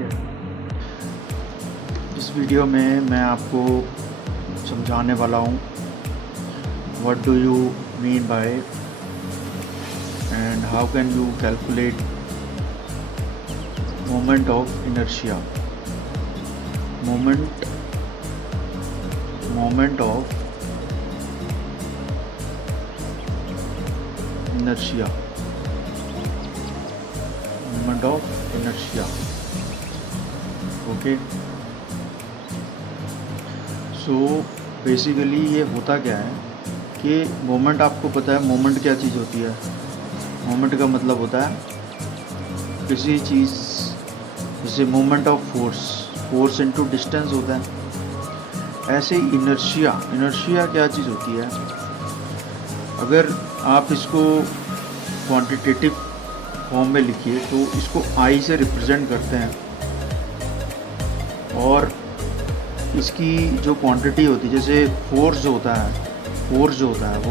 है। इस वीडियो में मैं आपको समझाने वाला हूँ what do you mean by and how can you calculate moment of inertia. Moment of inertia, moment of inertia. Okay, so basically ये होता क्या है कि मोमेंट, आपको पता है मोमेंट क्या चीज़ होती है। मोमेंट का मतलब होता है किसी चीज़, जैसे moment of force into distance होता है। ऐसे ही इनर्शिया क्या चीज़ होती है। अगर आप इसको क्वांटिटेटिव फॉर्म में लिखिए तो इसको आई से रिप्रेजेंट करते हैं, और इसकी जो क्वांटिटी होती है, जैसे फोर्स जो होता है वो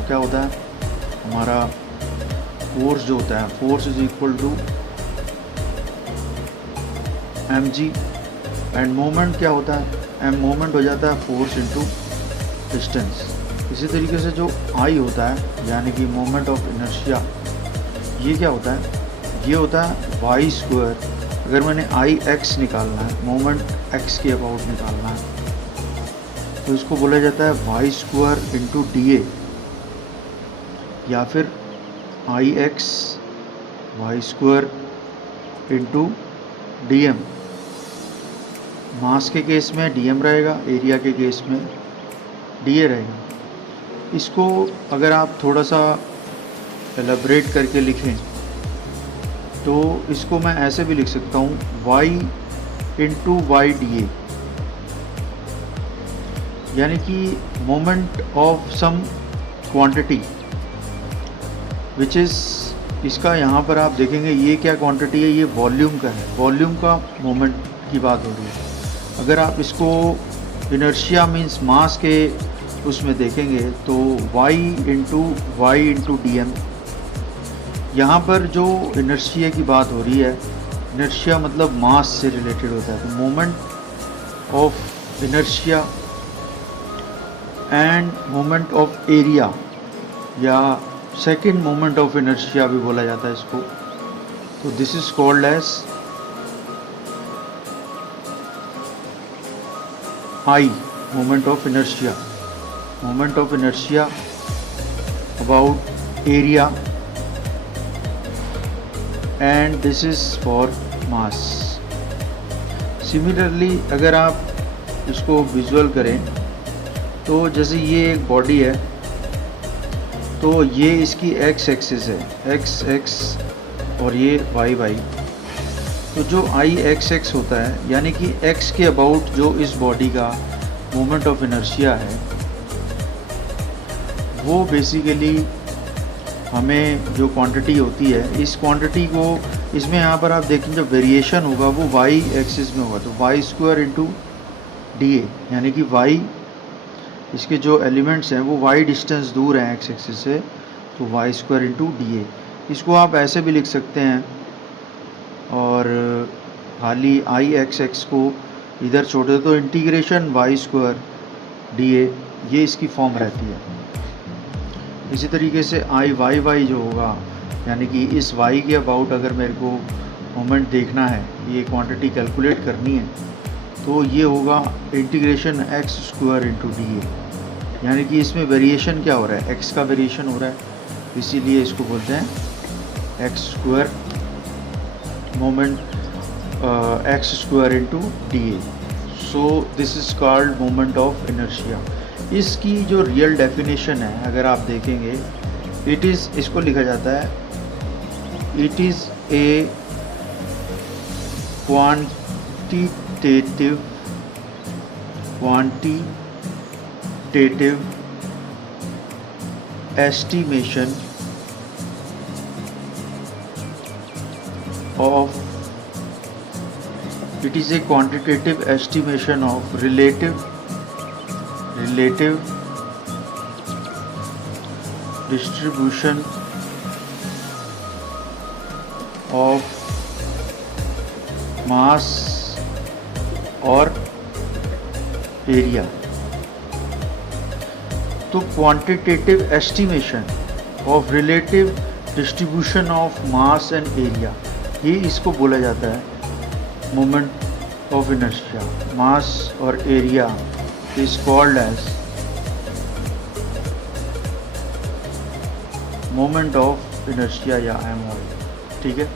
क्या होता है हमारा। फोर्स जो होता है, force is equal to mg, and moment क्या होता है, मोमेंट हो जाता है फोर्स इनटू डिस्टेंस। इसी तरीके से जो आई होता है यानी कि मोमेंट ऑफ इनर्शिया, ये क्या होता है, ये होता है वाई स्क्वायर। अगर मैंने आई एक्स निकालना है, मोमेंट एक्स के अबाउट निकालना है, तो इसको बोला जाता है y square into D a, या फिर I x y square into d m. Mass के केस में डी एम रहेगा, एरिया के केस में डी ए रहेगा। इसको अगर आप थोड़ा सा एलेबरेट करके लिखें तो इसको मैं ऐसे भी लिख सकता हूँ, y into Y D A, यानी कि moment of some quantity which is, इसका यहाँ पर आप देखेंगे ये क्या क्वांटिटी है, ये वॉल्यूम का है, वॉल्यूम का मोमेंट की बात हो रही है। अगर आप इसको इनर्शिया मीन्स मास के उसमें देखेंगे तो y इंटू डी एम, यहाँ पर जो इनर्शिया की बात हो रही है, इनर्शिया मतलब मास से रिलेटेड होता है। तो moment of inertia and moment of area, या सेकंड मोमेंट ऑफ इनर्शिया भी बोला जाता है इसको। तो this is called as I, moment of inertia. Moment of inertia about area, and this is for mass. Similarly अगर आप इसको विजुअल करें तो जैसे ये एक बॉडी है, तो ये इसकी x एक्सिस है, x और ये y। तो जो आई x होता है यानी कि x के अबाउट जो इस बॉडी का मोमेंट ऑफ इनर्शिया है, वो बेसिकली हमें जो क्वांटिटी होती है, इस क्वांटिटी को इसमें यहाँ पर आप देखें जो वेरिएशन होगा वो वाई एक्सिस में होगा। तो Y square into D A, यानी कि वाई, इसके जो एलिमेंट्स हैं वो वाई डिस्टेंस दूर हैं एक्स एक्सिस से, तो Y square into D A. इसको आप ऐसे भी लिख सकते हैं, और खाली आई एक्स को इधर छोड़ दे तो integration Y square D A, ये इसकी फॉर्म रहती है। इसी तरीके से आई वाई जो होगा, यानी कि इस y के अबाउट अगर मेरे को मोमेंट देखना है, ये क्वांटिटी कैलकुलेट करनी है, तो ये होगा integration x square into D A, यानी कि इसमें वेरिएशन क्या हो रहा है, x का वेरिएशन हो रहा है, इसीलिए इसको बोलते हैं x square moment x square into D A. So this is called moment of inertia. इसकी जो रियल डेफिनेशन है अगर आप देखेंगे, इट इज़, इसको लिखा जाता है, it is a quantitative estimation of, it is a quantitative estimation of relative distribution of mass और एरिया। तो quantitative estimation of relative distribution of mass and area, ये इसको बोला जाता है मोमेंट ऑफ इनर्शिया। मास और area is called as moment of inertia या MOI। ठीक है।